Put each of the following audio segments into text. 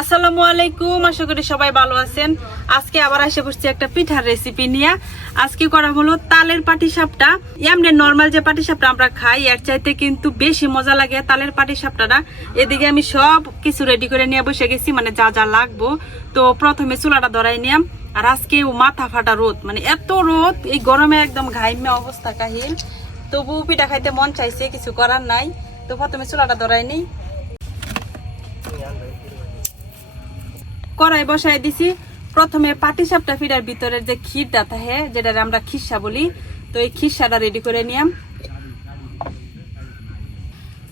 আসসালামু আলাইকুম, আশা করি সবাই ভালো আছেন। আজকে আবার এসে পড়ছি একটা পিঠার রেসিপি নিয়ে। আজকে করা হলো তালের পাটি সাপটা এমনি নর্মাল যে পাটি সাপটা আমরা খাই, এর চাইতে কিন্তু বেশি মজা লাগে তালের পাটি সাপটাটা এদিকে আমি সব কিছু রেডি করে নিয়ে বসে গেছি মানে যা যা লাগবো। তো প্রথমে চুলাটা ধরাই নিয়াম। আর আজকে মাথা ফাটা রোদ মানে এত রোদ, এই গরমে একদম ঘাইমে অবস্থা কাহিল। তবু পিঠা খাইতে মন চাইছে, কিছু করার নাই। তো প্রথমে চুলাটা ধরাই নিই। কড়াই বসাই দিছি। প্রথমে পাটি সাপটা ফিরার ভিতরের যে ক্ষীরটা থাকে যেটা আমরা খিসা বলি, তো এই খিসাটা রেডি করে নিয়াম।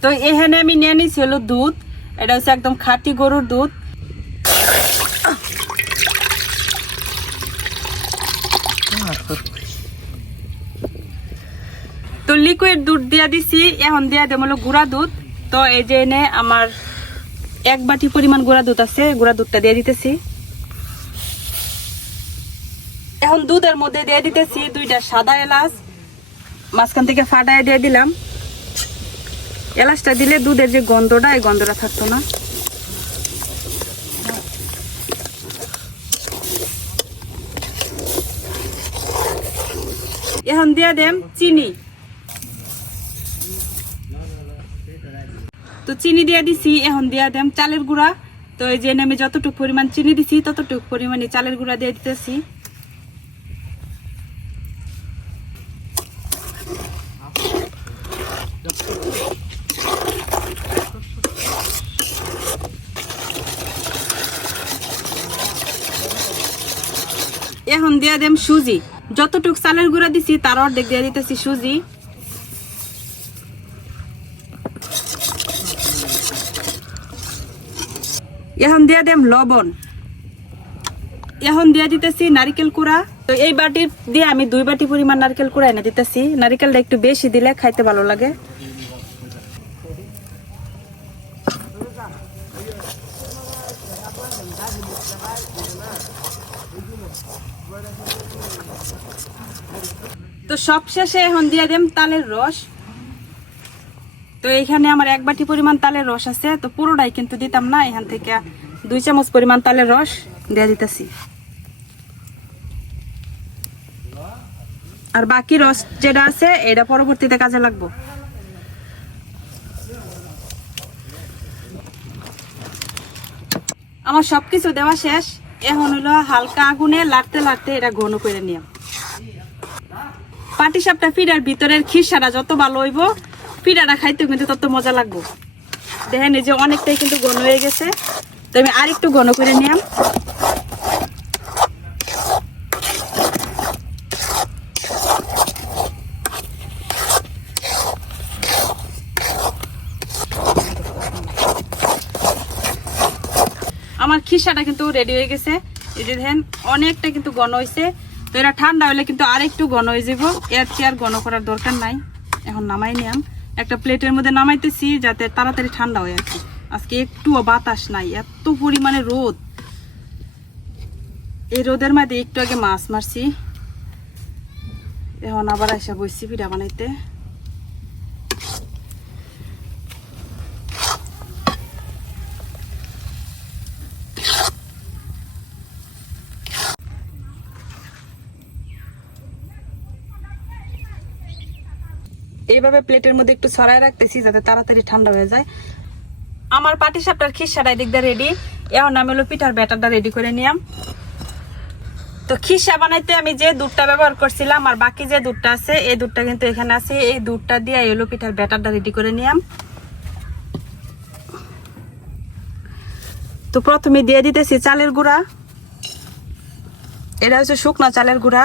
তো এখানে আমি নিয়ে নিছি হলো দুধ। এটা হচ্ছে একদম খাঁটি গরুর দুধ। তো লিকুইড দুধ দিয়া দিছি। এখন দিয়া দেব হলো গুঁড়া দুধ। তো এই যে এনে আমার এক বাটি পরিমাণ গুঁড়া দুধ আছে, গুঁড়া দুধটা দিয়ে দিতেছি। এখন দুধের মধ্যে দিয়ে দিতেছি দুইটা সাদা এলাচ, মাঝখান থেকে ফাটায় দিয়ে দিলাম। এলাচটা দিলে দুধের যে গন্ধটা, এই গন্ধটা থাকতো না। এখন দিয়ে দেম চিনি। তো চিনি দিয়ে দিছি, এখন দিয়া দেম চালের গুঁড়া। তো এই যে আমি যতটুকু পরিমাণ চিনি দিছি, ততটুকু পরিমাণে চালের গুঁড়া দিয়ে দিতেছি। এখন দিয়া দেম সুজি। যতটুক চালের গুঁড়া দিছি, তার অর্ধেক দিয়ে দিতেছি সুজি। এখন দিয়া দেম লবণ। এখন দিয়া দিতেছি নারিকেল কুড়া। তো এই বাটি দিয়ে আমি দুই বাটি পরিমাণ নারকেল কুড়া এনে দিতেছি। নারিকেলটা একটু বেশি দিলে খাইতে ভালো লাগে। তো সব শেষে এখন দিয়া দেম তালের রস। তো এইখানে আমার এক বাটি পরিমাণ তালের রস আছে, তো পুরোটাই কিন্তু দিতাম না, এখান থেকে দুই চামচ পরিমাণ তালের রস দিয়ে দিতেছি। আর বাকি রস যেটা আছে, এটা পরবর্তীতে কাজে লাগবো। আমার সবকিছু দেওয়া শেষ। এখন হলো হালকা আগুনে লাড়তে লাড়তে এটা ঘন করে নিলাম। পাটি সাপটা ফিডার ভিতরের খিসাটা যত ভালো হইব পিঠাটা খাইতে কিন্তু তত মজা লাগবো। দেখেন এই যে অনেকটাই কিন্তু ঘন হয়ে গেছে। তো আমি আর একটু ঘন করে নিলাম। আমার খিসাটা কিন্তু রেডি হয়ে গেছে। এই যে দেখেন, অনেকটা কিন্তু ঘন হয়েছে তো এটা ঠান্ডা হলে কিন্তু আর একটু ঘন হয়ে যাব এর আর ঘন করার দরকার নাই। এখন নামাই নিলাম। একটা প্লেটের মধ্যে নামাইতেছি যাতে তাড়াতাড়ি ঠান্ডা হয় কি আজকে একটুও বাতাস নাই, এত পরিমাণে রোদ। এই রোদের মধ্যে একটু আগে মাছ মারছি। এখন আবার এসে বসছি পিঠা বানাইতে। এইভাবে প্লেটের মধ্যে একটু ছড়াই রাখতেছি যাতে তাড়াতাড়ি ঠান্ডা হয়ে যায়। আমার পাটি সাপটার খিসাটা এদিক রেডি এখন আমি হলো পিঠার ব্যাটারটা রেডি করে নিলাম। তো খিসা বানাইতে আমি যে দুধটা ব্যবহার করছিলাম আর বাকি যে দুধটা আছে, এই দুধটা কিন্তু এখানে আছে। এই দুধটা দিয়ে এলো পিঠার ব্যাটারটা রেডি করে নিলাম। তো প্রথমে দিয়ে দিতেছি চালের গুঁড়া। এটা হচ্ছে শুকনো চালের গুঁড়া।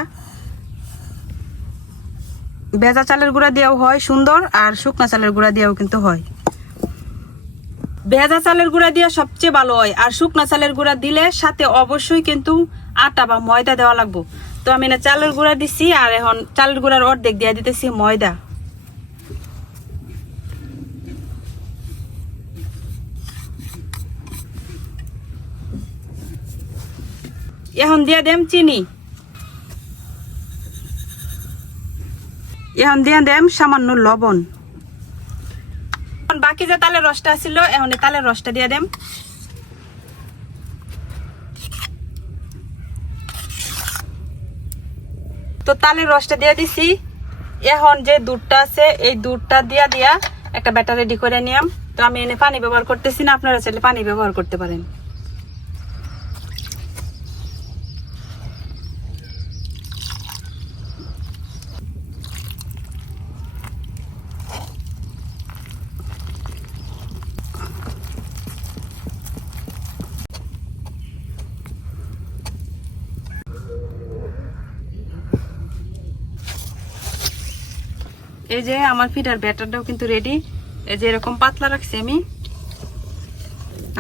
ভেজা চালের গুঁড়া দিয়েও হয়, সুন্দর, আর শুকনা চালের গুঁড়া দিয়েও কিন্তু হয়। ভেজা চালের গুঁড়া দিয়ে সবচেয়ে ভালো হয়, আর শুকনা চালের গুঁড়া দিলে সাথে অবশ্যই কিন্তু আটা বা ময়দা দেওয়া লাগবো। তো আমি না চালের গুঁড়া দিছি, আর এখন চালের গুঁড়ার অর্ধেক দিয়ে দিতেছি ময়দা। এখন দিয়ে দেম চিনি। এখন দিয়ে দেম সামান্য লবণ। বাকি যে তালের রসটা ছিল এখন তালের রসটা দিয়ে দেম। তো তালের রসটা দিয়ে দিছি। এখন যে দুধটা আছে, এই দুধটা দিয়া দিয়া একটা ব্যাটার রেডি করে নিয়াম। তো আমি এনে পানি ব্যবহার করতেছি না, আপনারা চাইলে পানি ব্যবহার করতে পারেন। এই যে আমার পিঠার ব্যাটারটাও কিন্তু রেডি এই যে এরকম পাতলা রাখছি আমি।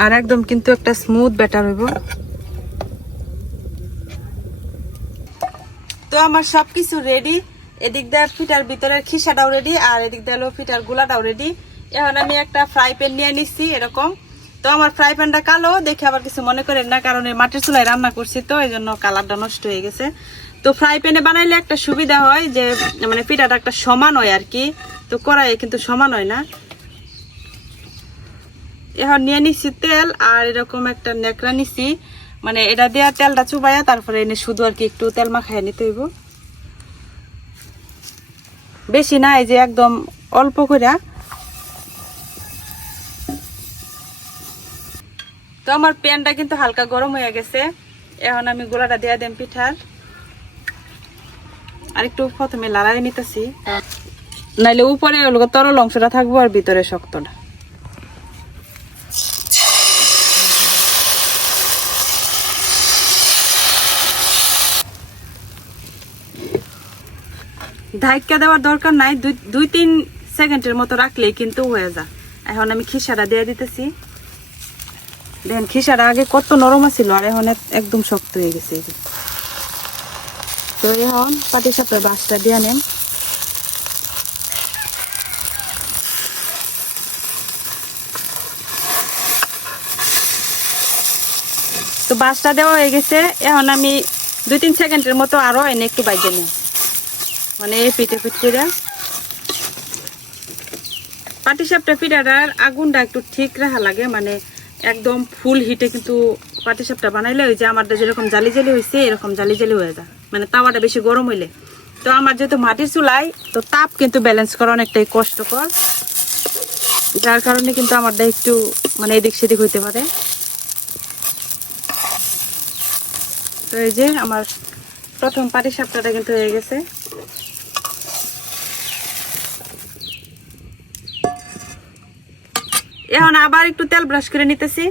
আর একদম কিন্তু একটা স্মুথ ব্যাটার হইব। তো আমার সবকিছু রেডি এদিক দিয়ে ফিটার ভিতরের খিসাটাও রেডি আর এদিক দিয়ে ফিটার গুলাটাও রেডি এখন আমি একটা ফ্রাই প্যান নিয়ে নিচ্ছি এরকম। তো আমার ফ্রাই প্যানটা কালো, দেখে আবার কিছু মনে করেন না, কারণ মাটির চুলায় রান্না করছি তো, এই জন্য কালারটা নষ্ট হয়ে গেছে। তো ফ্রাই প্যানে বানাইলে একটা সুবিধা হয় যে মানে পিঠাটা একটা সমান হয় আর কি। তো কড়াইয়ে কিন্তু সমান হয় না। এখন নিয়ে নিচ্ছি তেল আর এরকম একটা নেকড়া নিচ্ছি মানে এটা দেওয়া তেলটা চুবাইয়া তারপরে এনে শুধু আর কি একটু তেল মাখায় নিতে হইব। বেশি না, এই যে একদম অল্প করে তো আমার প্যানটা কিন্তু হালকা গরম হয়ে গেছে। এখন আমি গোলাটা দিয়ে দেন পিঠার। আর একটু প্রথমে লাড়াই নিতেছি। নাইলে উপরে তরল অংশটা থাকব আর ভিতরে শক্তটা। ধাক্কা দেওয়ার দরকার নাই, দুই তিন সেকেন্ডের মতো রাখলেই কিন্তু হয়ে যা এখন আমি খিসাটা দিয়ে দিতেছি। দেখেন খিসাটা আগে কত নরম ছিল আর এখন একদম শক্ত হয়ে গেছে। তো এখন পাটি সাপের বাসটা দিয়ে নেন। তো বাসটা দেওয়া হয়ে গেছে। এখন আমি দুই তিন সেকেন্ডের মতো আরও এনে একটু বাইজে নেই। মানে পিঠে পিঠ করে পাটি সাপটা পিঠাটার আগুনটা একটু ঠিক রাখা লাগে মানে একদম ফুল হিটে কিন্তু পাটি সাপটা বানাইলে ওই যে আমারটা যেরকম জালি জালি হয়েছে এরকম জালি জালি হয়ে যায়। মানে তাওয়াটা বেশি গরম হইলে। তো আমার যেহেতু মাটির চুলাই তো তাপ কিন্তু ব্যালেন্স করা অনেকটাই কষ্টকর। যার কারণে কিন্তু আমারটা একটু মানে এদিক সেদিক হইতে পারে। তো এই যে আমার প্রথম পাটি সাপটাটা কিন্তু হয়ে গেছে। এখন আবার একটু তেল ব্রাশ করে নিতেছি।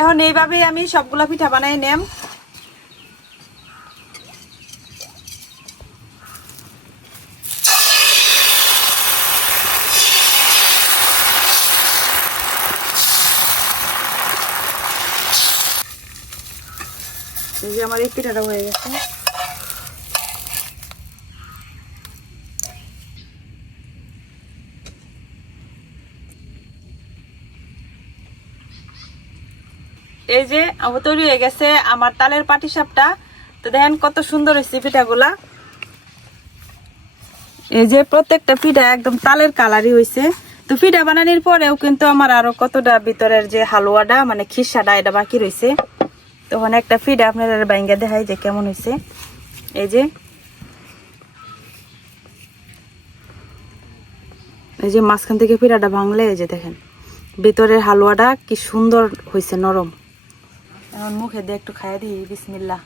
এখন এইভাবে আমি সবগুলা পিঠা বানাই নেম। এই যে আমার এই পিঠাটা হয়ে গেছে। এই যে আমার তৈরি হয়ে গেছে আমার তালের পাটি সাপটা তো দেখেন কত সুন্দর হয়েছে পিঠাগুলা। এই যে প্রত্যেকটা পিঠা একদম তালের কালারই হয়েছে। তো পিঠা বানানোর পরেও কিন্তু আমার আরও কতটা ভিতরের যে হালুয়াটা মানে খিসাটা এটা বাকি রয়েছে। তখন একটা পিঠা আপনারা বাইঙ্গা দেখাই যে কেমন হয়েছে। এই যে। এই যে মাঝখান থেকে পিঠাটা ভাঙলে, এই যে দেখেন। ভিতরের হালুয়াটা কি সুন্দর হয়েছে, নরম। এখন মুখে দিয়ে একটু খাইয়ে দিই বিসমিল্লা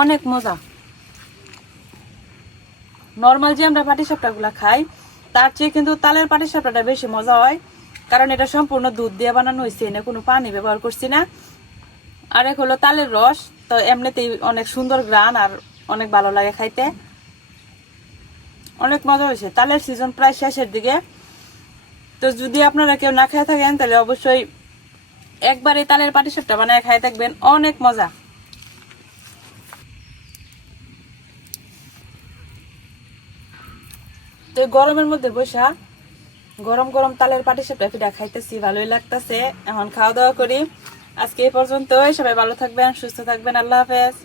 অনেক মজা। নর্মাল যে আমরা পাটি গুলা খাই, তার চেয়ে কিন্তু তালের পাটি সাপটাটা বেশি মজা হয়, কারণ এটা সম্পূর্ণ দুধ দিয়ে বানানো হয়েছে এনে কোনো পানি ব্যবহার করছি না। আর এক হলো তালের রস, তো এমনিতেই অনেক সুন্দর গ্রান আর অনেক ভালো লাগে খাইতে। অনেক মজা হয়েছে তালের সিজন প্রায় শেষের দিকে। তো যদি আপনারা কেউ না খেয়ে থাকেন, তাহলে অবশ্যই একবার এই তালের পাটি সাপটা বানায় খাই থাকবেন। অনেক মজা। তো গরমের মধ্যে বসা, গরম গরম তালের পাটি সাপটা পিঠা খাইতেছি, ভালোই লাগতেছে। এখন খাওয়া দাওয়া করি। আজকে এই পর্যন্তই। সবাই ভালো থাকবেন, সুস্থ থাকবেন। আল্লাহ হাফেজ।